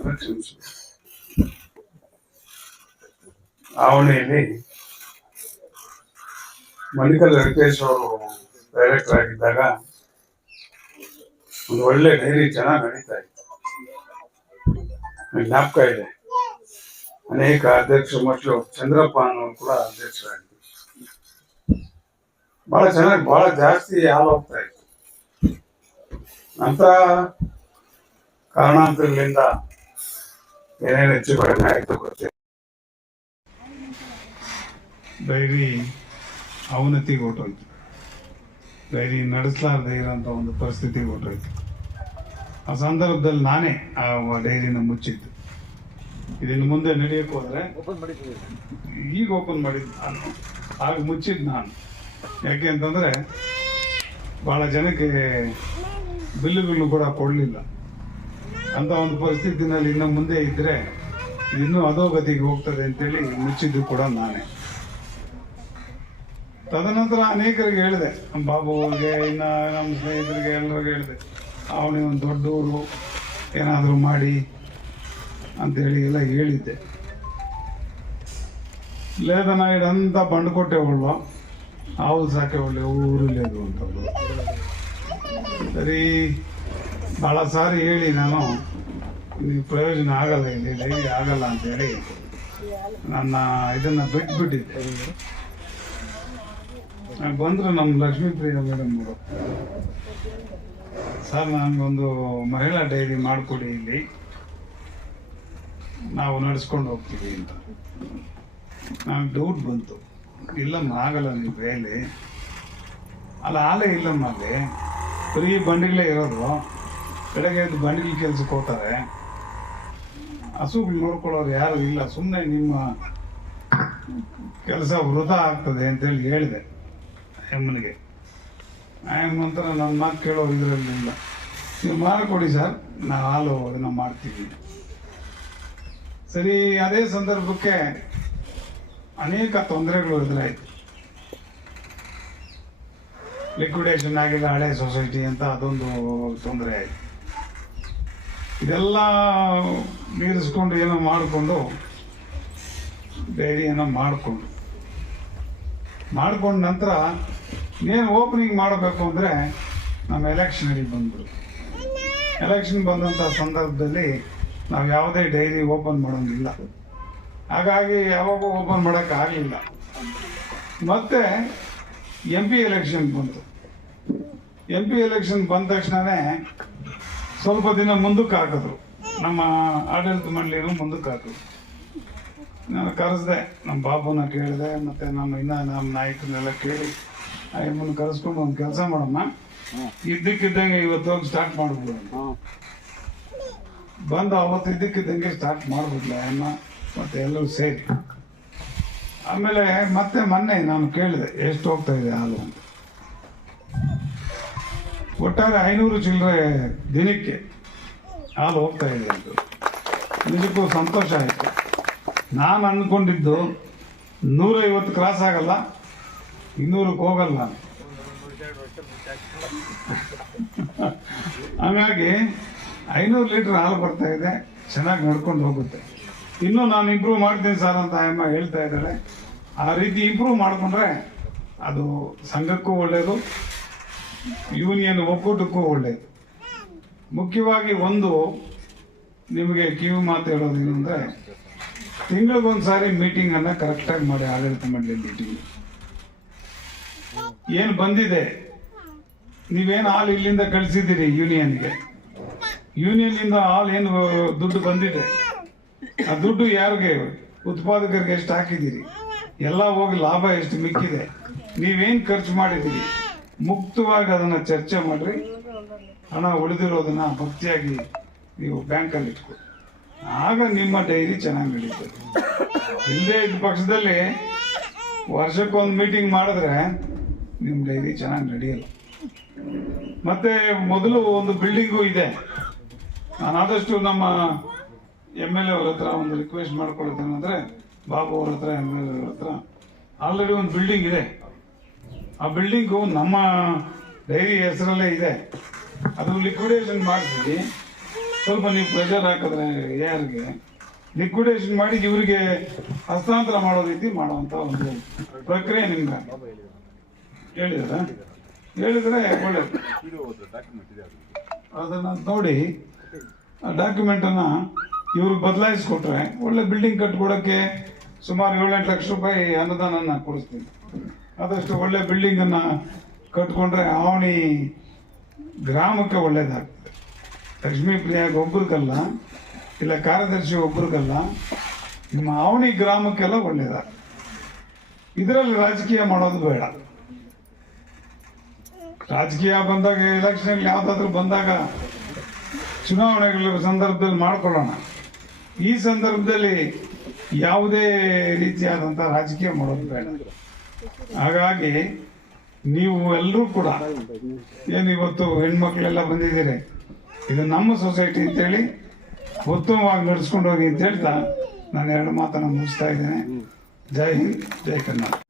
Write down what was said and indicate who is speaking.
Speaker 1: Elections ಆವಣೆಯಲ್ಲಿ ಮಣಿಕಲ್ Venkatesh ಅವರು director ಆಗಿದ್ದಾಗ ಒಂದು ಒಳ್ಳೆ ಡೈರಿ ಚೆನ್ನಾಗಿ ನಡೀತಾ ಇತ್ತು. ಜ್ಞಾಪಕ ಇದೆ. ಅನೇಕ ಅಧ್ಯಕ್ಷರು ಮತ್ತು ಚಂದ್ರಪ್ಪ ಅನ್ನೋರು ಕೂಡ ಅಧ್ಯಕ್ಷರಾಗಿದ್ದರು. ಬಹಳ ಚೆನ್ನಾಗಿ, ಬಹಳ ಜಾಸ್ತಿ ಹಾಲು ಹೋಗ್ತಾ ಇತ್ತು. ನಂತರ ಕಾರಣಾಂತರಗಳಿಂದ ಏನೇನು ಹೆಚ್ಚು ಕಡಿಮೆ ಆಯ್ತು ಡೈರಿ ಅವನತಿ ಹೊರಟೋಯ್ತು. ಡೈರಿ ನಡೆಸಲಾರದೆ ಇರೋಂಥ ಒಂದು ಪರಿಸ್ಥಿತಿಗೆ ಹೊಟ್ಟೋಯ್ತು ಆ ಸಂದರ್ಭದಲ್ಲಿ ನಾನೇ ಆ ಡೈರಿನ ಮುಚ್ಚಿದ್ದು. ಇದನ್ನು ಮುಂದೆ ನಡೆಯಕ್ಕೆ ಹೋದ್ರೆ ಈಗ ಓಪನ್ ಮಾಡಿದ್ದು ನಾನು. ಆಗ ಮುಚ್ಚಿದ್ದು ನಾನು. ಯಾಕೆ ಅಂತಂದ್ರೆ ಬಹಳ ಜನಕ್ಕೆ ಬಿಲ್ಲುಗಳು ಕೂಡ ಕೊಡಲಿಲ್ಲ. ಅಂತ ಒಂದು ಪರಿಸ್ಥಿತಿನಲ್ಲಿ ಇನ್ನು ಮುಂದೆ ಇದ್ದರೆ ಇನ್ನೂ ಅಧೋಗತಿಗೆ ಹೋಗ್ತದೆ ಅಂತೇಳಿ ಮುಚ್ಚಿದ್ದು ಕೂಡ ನಾನೇ. ತದನಂತರ ಅನೇಕರಿಗೆ ಹೇಳಿದೆ, ನಮ್ಮ ಬಾಬು ಅವ್ರಿಗೆ, ಇನ್ನು ನಮ್ಮ ಸ್ನೇಹಿತರಿಗೆ ಎಲ್ಲರಿಗೂ ಹೇಳಿದೆ ಅವನಿಗೆ ಒಂದು ದೊಡ್ಡ ಊರು ಏನಾದರೂ ಮಾಡಿ ಅಂತೇಳಿ ಎಲ್ಲ ಹೇಳಿದ್ದೆ. ಲೇದನ ಇಡಂತ ಬಂಡ್ಕೊಟ್ಟೆ ಒಳ್ಳು ಹೌದು ಸಾಕೆ ಒಳ್ಳೆ ಊರು ಲೇದು ಅಂತ. ಸರಿ ಭಾಳ ಸಾರಿ ಹೇಳಿ ನಾನು ನೀವು ಪ್ರಯೋಜನ ಆಗಲ್ಲ ಇಲ್ಲಿ ಡೈಲಿ ಆಗಲ್ಲ ಅಂತೇಳಿ ನನ್ನ ಇದನ್ನ ಬಿಟ್ಬಿಟ್ಟಿದ್ದೆ. ನಾನು ಬಂದರು ನಮ್ಮ ಲಕ್ಷ್ಮೀಪ್ರಿಯ ಮೇಡಮ್ ಅವರು. ಸರ್, ನನಗೊಂದು ಮಹಿಳಾ ಡೈರಿ ಮಾಡಿಕೊಡಿ ಇಲ್ಲಿ. ನಾವು ನಡೆಸ್ಕೊಂಡು ಹೋಗ್ತೀವಿ ಅಂತ. ನಾನು ಡೌಟ್ ಬಂತು. ಇಲ್ಲಮ್ಮ, ಆಗಲ್ಲ ನೀವು ಬೇಲಿ ಅಲ್ಲ, ಆಲೇ ಇಲ್ಲಮ್ಮ ಅಲ್ಲಿ. ಫ್ರೀ ಬಂಡಿಗಳೇ ಇರೋದು. ಬೆಳಗ್ಗೆ ಎದ್ದು ಬಂಡಿಗೆ ಕೆಲ್ಸಕ್ಕೆ ಹೋಗ್ತಾರೆ. ಹಸುಗಳು ನೋಡ್ಕೊಳ್ಳೋರು ಯಾರು ಇಲ್ಲ ಸುಮ್ಮನೆ ನಿಮ್ಮ ಕೆಲಸ ವೃಧ ಆಗ್ತದೆ ಅಂತೇಳಿ ಹೇಳಿದೆ ಹೆಮ್ಮನಿಗೆ ನಂತರ ನನ್ನ ಮಾತು ಕೇಳೋ ಇದರಲ್ಲಿ ಇಲ್ಲ. ನೀವು ಮಾಡಿಕೊಡಿ ಸರ್, ನಾವು ಹಾಲು ಇದನ್ನು ಮಾಡ್ತೀವಿ. ಸರಿ, ಅದೇ ಸಂದರ್ಭಕ್ಕೆ ಅನೇಕ ತೊಂದರೆಗಳು ಎದುರಾಯಿತು ಲಿಕ್ವಿಡೇಷನ್ ಆಗಿಲ್ಲ, ಹಳೆ ಸೊಸೈಟಿ ಅಂತ ಅದೊಂದು ತೊಂದರೆ ಆಯ್ತು. ಇದೆಲ್ಲ ಮೀರಿಸ್ಕೊಂಡು ಏನೋ ಮಾಡಿಕೊಂಡು ಡೈರಿಯನ್ನು ಮಾಡಿಕೊಂಡು. ಮಾಡಿಕೊಂಡ ನಂತರ ಏನು ಓಪನಿಂಗ್ ಮಾಡಬೇಕು ಅಂದರೆ ನಮ್ಮ ಎಲೆಕ್ಷನಲ್ಲಿ ಬಂದರು ಎಲೆಕ್ಷನ್ ಬಂದಂಥ ಸಂದರ್ಭದಲ್ಲಿ ನಾವು ಯಾವುದೇ ಡೈರಿ ಓಪನ್ ಮಾಡೋಂಗಿಲ್ಲ. ಹಾಗಾಗಿ ಯಾವಾಗೂ ಓಪನ್ ಮಾಡೋಕ್ಕೆ ಆಗಲಿಲ್ಲ. ಮತ್ತೆ ಎಂ ಪಿ ಎಲೆಕ್ಷನ್ ಬಂತು. ಎಂ ಪಿ ಎಲೆಕ್ಷನ್ ಬಂದ ತಕ್ಷಣವೇ ಸ್ವಲ್ಪ ದಿನ ಮುಂದಕ್ಕೆ ಹಾಕಿದ್ರು ನಮ್ಮ ಆಡಳಿತ ಮಂಡಳಿಗೂ ಮುಂದಕ್ಕೆ ಹಾಕಿದ್ರು ನಾನು ಕರೆಸ್ದೆ ನಮ್ಮ ಬಾಬುನ ಕೇಳಿದೆ ಮತ್ತೆ ನಮ್ಮ ಇನ್ನ ನಮ್ಮ ನಾಯಕರನ್ನೆಲ್ಲ ಕೇಳಿ ಎಮ್ಮನ್ನ ಕರೆಸ್ಕೊಂಡು ಒಂದು ಕೆಲಸ ಮಾಡಮ್ಮ ಇದ್ದಕ್ಕಿದ್ದಂಗೆ ಇವತ್ತು ಹೋಗಿ ಸ್ಟಾರ್ಟ್ ಮಾಡ್ಬಿಡೋಣ ಬಂದು ಅವತ್ತು ಇದ್ದಕ್ಕಿದ್ದಂಗೆ ಸ್ಟಾರ್ಟ್ ಮಾಡ್ಬಿಡ್ಲ ಅಮ್ಮ? ಮತ್ತೆ ಎಲ್ಲರೂ ಸೇರಿ. ಆಮೇಲೆ ಮತ್ತೆ ಮೊನ್ನೆ ನಾನು ಕೇಳಿದೆ ಎಷ್ಟು ಹೋಗ್ತಾ ಇದೆ ಹಾಲು ಅಂತ. ಒಟ್ಟಾರೆ ಐನೂರು ಚಿಲ್ಲರೆ ದಿನಕ್ಕೆ ಹಾಲು ಹೋಗ್ತಾ ಇದೆ ಅಂತ. ನಿಜಕ್ಕೂ ಸಂತೋಷ ಆಯಿತು. ನಾನು ಅಂದ್ಕೊಂಡಿದ್ದು ನೂರೈವತ್ತು ಕ್ರಾಸ್ ಆಗಲ್ಲ, ಇನ್ನೂರಕ್ಕೆ ಹೋಗಲ್ಲ. ಹಾಗಾಗಿ ಐನೂರು ಲೀಟರ್ ಹಾಲು ಬರ್ತಾ ಇದೆ, ಚೆನ್ನಾಗಿ ನಡ್ಕೊಂಡು ಹೋಗುತ್ತೆ. ಇನ್ನೂ ನಾನು ಇಂಪ್ರೂವ್ ಮಾಡ್ತೀನಿ ಸರ್ ಅಂತ ಅಮ್ಮ ಹೇಳ್ತಾ ಇದ್ದಾಳೆ ಆ ರೀತಿ ಇಂಪ್ರೂವ್ ಮಾಡಿಕೊಂಡ್ರೆ ಅದು ಸಂಘಕ್ಕೂ ಒಳ್ಳೆಯದು ಯೂನಿಯನ್ ಒಕ್ಕೂಟಕ್ಕೂ ಒಳ್ಳೆಯದು ಮುಖ್ಯವಾಗಿ ಒಂದು ನಿಮಗೆ ಕಿವಿ ಮಾತು ಹೇಳೋದೇನು ಅಂದರೆ ತಿಂಗಳಿಗೊಂದು ಸಾರಿ ಮೀಟಿಂಗನ್ನು ಕರೆಕ್ಟಾಗಿ ಮಾಡಿ ಆಡಳಿತ ಮಂಡಳಿ ಮೀಟಿಂಗ್ ಏನು ಬಂದಿದೆ? ನೀವೇನು ಹಾಲು ಇಲ್ಲಿಂದ ಕಳಿಸಿದ್ದೀರಿ ಯೂನಿಯನ್ಗೆ? ಯೂನಿಯನ್ನಿಂದ ಹಾಲು ಏನು ದುಡ್ಡು ಬಂದಿದೆ? ಆ ದುಡ್ಡು ಯಾರಿಗೆ? ಉತ್ಪಾದಕರಿಗೆ ಎಷ್ಟು ಹಾಕಿದ್ದೀರಿ? ಎಲ್ಲ ಹೋಗಿ ಲಾಭ ಎಷ್ಟು ಮಿಕ್ಕಿದೆ? ನೀವೇನು ಖರ್ಚು ಮಾಡಿದ್ದೀರಿ? ಮುಕ್ತವಾಗಿ ಅದನ್ನ ಚರ್ಚೆ ಮಾಡ್ರಿ. ಹಣ ಉಳಿದಿರೋದನ್ನ ಭಕ್ತಿಯಾಗಿ ನೀವು ಬ್ಯಾಂಕಲ್ಲಿ ಇಟ್ಕೊಳ್ಳಿ ಆಗ ನಿಮ್ಮ ಡೈರಿ ಚೆನ್ನಾಗಿ ನಡೀತದೆ. ಹಿಂದೆ ಇದ್ದ ಪಕ್ಷದಲ್ಲಿ ವರ್ಷಕ್ಕೊಂದು ಮೀಟಿಂಗ್ ಮಾಡಿದ್ರೆ ನಿಮ್ಮ ಡೈರಿ ಚೆನ್ನಾಗಿ ನಡೆಯಲ್ಲ. ಮತ್ತೆ ಮೊದಲು ಒಂದು ಬಿಲ್ಡಿಂಗು ಇದೆ. ನಾನು ಆದಷ್ಟು ನಮ್ಮ ಎಂ ಎಲ್ ಎ ಅವ್ರ ಹತ್ರ ಒಂದು ರಿಕ್ವೆಸ್ಟ್ ಮಾಡ್ಕೊಳ್ತೇನೆ ಅಂದ್ರೆ ಬಾಬು ಅವ್ರ ಹತ್ರ ಎಂ ಎಲ್ ಎ ಅವ್ರ ಹತ್ರ. ಆಲ್ರೆಡಿ ಒಂದು ಬಿಲ್ಡಿಂಗ್ ಇದೆ. ಆ ಬಿಲ್ಡಿಂಗು ನಮ್ಮ ಡೈರಿ ಹೆಸರಲ್ಲೇ ಇದೆ. ಅದು ಲಿಕ್ವಿಡೇಷನ್ ಮಾಡಿಸಿ ಸ್ವಲ್ಪ ನೀವು ಪ್ರೆಷರ್ ಹಾಕಿದ್ರೆ ಯಾರಿಗೆ ಲಿಕ್ವಿಡೇಷನ್ ಮಾಡಿ ಇವರಿಗೆ ಹಸ್ತಾಂತರ ಮಾಡೋ ರೀತಿ ಮಾಡುವಂಥ ಒಂದು ಪ್ರಕ್ರಿಯೆ ನಿಮ್ಗೆ. ಹೇಳಿದ್ರ? ಹೇಳಿದ್ರೆ ಒಳ್ಳೇದು. ಅದನ್ನ ನೋಡಿ, ಆ ಡಾಕ್ಯುಮೆಂಟನ್ನು ಇವರು ಬದಲಾಯಿಸ್ಕೊಟ್ರೆ ಒಳ್ಳೆ ಬಿಲ್ಡಿಂಗ್ ಕಟ್ಕೊಡಕ್ಕೆ ಸುಮಾರು ಏಳೆಂಟು ಲಕ್ಷ ರೂಪಾಯಿ ಅನುದಾನನ ಕೊಡಿಸ್ತೀನಿ. ಆದಷ್ಟು ಒಳ್ಳೆ ಬಿಲ್ಡಿಂಗನ್ನು ಕಟ್ಕೊಂಡ್ರೆ ಅವನಿ ಗ್ರಾಮಕ್ಕೆ ಒಳ್ಳೇದಾಗ್ತದೆ. ಲಕ್ಷ್ಮೀ ಪ್ರಿಯಾಗ ಒಬ್ರಿಗಲ್ಲ, ಇಲ್ಲ ಕಾರ್ಯದರ್ಶಿ ಒಬ್ರಿಗಲ್ಲ, ನಿಮ್ಮ ಅವನಿ ಗ್ರಾಮಕ್ಕೆಲ್ಲ ಒಳ್ಳೇದಾಗ್ತದೆ. ಇದರಲ್ಲಿ ರಾಜಕೀಯ ಮಾಡೋದು ಬೇಡ. ರಾಜಕೀಯ ಬಂದಾಗ ಎಲೆಕ್ಷನ್ ಯಾವ್ದಾದ್ರು ಬಂದಾಗ ಚುನಾವಣೆಗಳ ಸಂದರ್ಭದಲ್ಲಿ ಮಾಡ್ಕೊಳ್ಳೋಣ. ಈ ಸಂದರ್ಭದಲ್ಲಿ ಯಾವುದೇ ರೀತಿಯಾದಂಥ ರಾಜಕೀಯ ಮಾಡೋದು ಬೇಡ. ಹಾಗಾಗಿ ನೀವು ಎಲ್ಲರೂ ಕೂಡ ಏನು ಇವತ್ತು ಹೆಣ್ಮಕ್ಳೆಲ್ಲ ಬಂದಿದ್ದೀರಿ? ಇದು ನಮ್ಮ ಸೊಸೈಟಿ ಅಂತೇಳಿ ಉತ್ತಮವಾಗಿ ನಡೆಸ್ಕೊಂಡು ಹೋಗಿ ಅಂತ ಹೇಳ್ತಾ ನಾನು ಎರಡು ಮಾತನ್ನು ಮುಗಿಸ್ತಾ ಇದ್ದೇನೆ. ಜೈ ಹಿಂದ್, ಜೈ ಕರ್ನಾಟಕ.